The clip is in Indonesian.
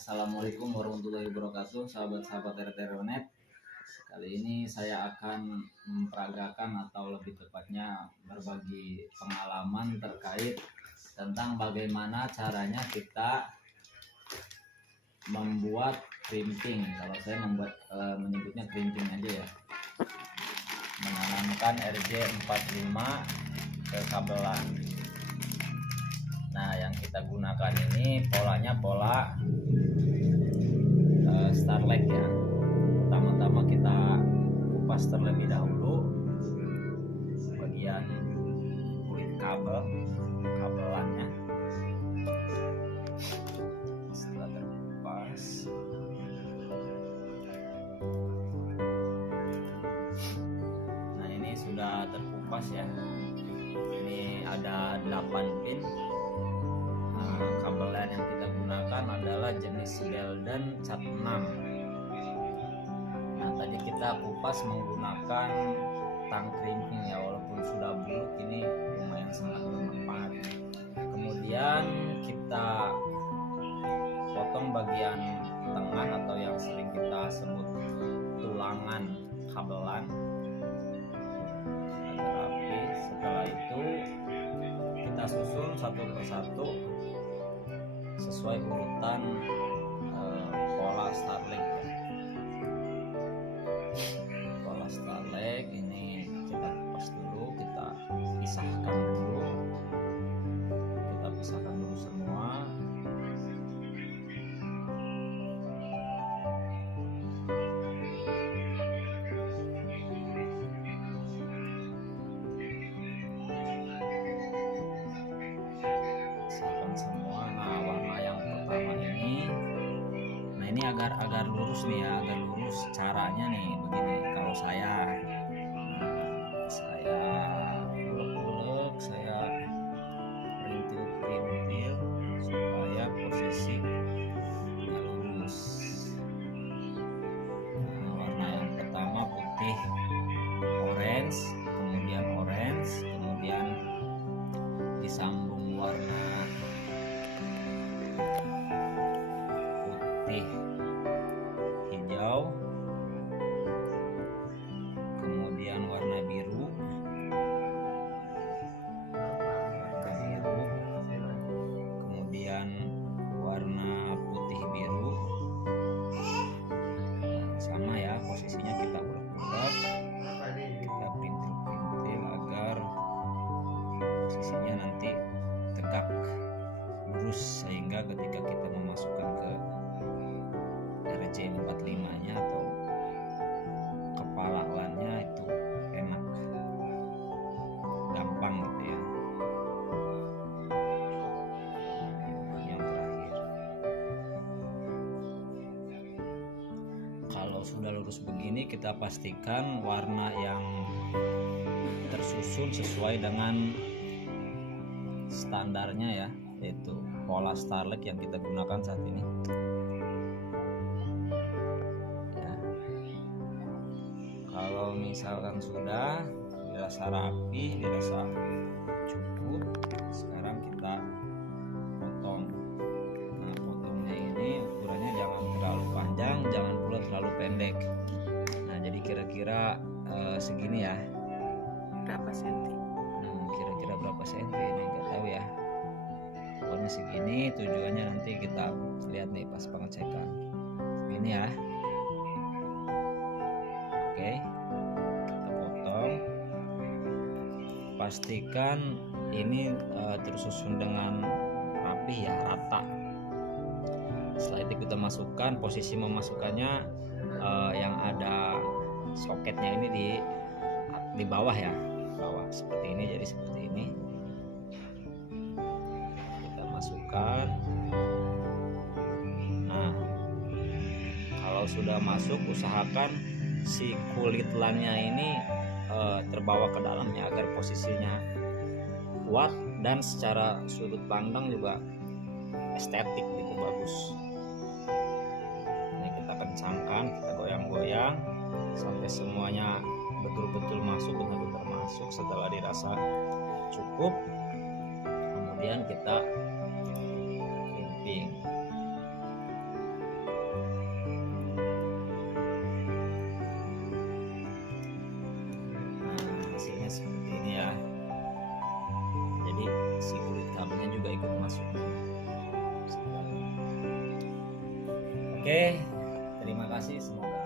Assalamualaikum warahmatullahi wabarakatuh, sahabat-sahabat RTRonet. Kali ini saya akan memperagakan atau lebih tepatnya berbagi pengalaman terkait tentang bagaimana caranya kita membuat crimping. Kalau saya menyebutnya crimping aja ya. Menanamkan RJ45 ke kabelan. Nah, yang kita gunakan ini polanya pola Starlek ya. Pertama-tama kita kupas terlebih dahulu bagian kulit kabelannya. Setelah terkupas, nah ini sudah terkupas ya. Ini ada 8 pin. Kabelan yang kita gunakan adalah jenis Belden Cat 6. Nah, tadi kita kupas menggunakan tang crimping ya, walaupun sudah buluk ini lumayan sangat bermanfaat. Kemudian kita potong bagian tengah atau yang sering kita sebut tulangan kabelan agar rapi. Setelah itu kita susun satu persatu sesuai urutan pola Starlek ya. Pola Starlek ini kita kupas dulu, kita pisahkan dulu semua. Ini agar lurus nih ya, agar lurus. Caranya nih begini, kalau saya ulek-ulek, saya perintil supaya posisi lurus. Nah, warna yang pertama putih orange, kemudian disambung warna putih hijau, kemudian warna biru, kemudian warna putih biru. Sama ya, posisinya kita ulek-ulek, kita perintil agar posisinya nanti tegak lurus, sehingga ketika kita memasukkan ke RJ45 nya atau kepala lannya itu enak, gampang gitu ya. Nah, yang terakhir, kalau sudah lurus begini, kita pastikan warna yang tersusun sesuai dengan standarnya ya, yaitu pola Starlek yang kita gunakan saat ini. Kalau misalkan sudah dirasa rapi, dirasa cukup, sekarang kita potong. Nah, potongnya ini ukurannya jangan terlalu panjang, jangan pula terlalu pendek. Nah, jadi kira-kira segini ya. Berapa senti? Nah, kira-kira berapa senti ini nggak tahu ya. Pokoknya segini, tujuannya nanti kita lihat nih pas pengecekan. Segini ya. Oke, kita potong. Pastikan ini tersusun dengan rapi ya, rata. Setelah itu kita masukkan, posisi memasukkannya yang ada soketnya ini di bawah ya, bawah seperti ini. Jadi seperti ini kita masukkan. Nah, kalau sudah masuk, usahakan si kulit lannya ini terbawa ke dalamnya agar posisinya kuat dan secara sudut pandang juga estetik gitu, bagus. Ini kita kencangkan, kita goyang-goyang sampai semuanya betul-betul masuk, benar-benar masuk. Setelah dirasa cukup, kemudian kita crimping. cabenya juga ikut masuk. Oke, terima kasih, semoga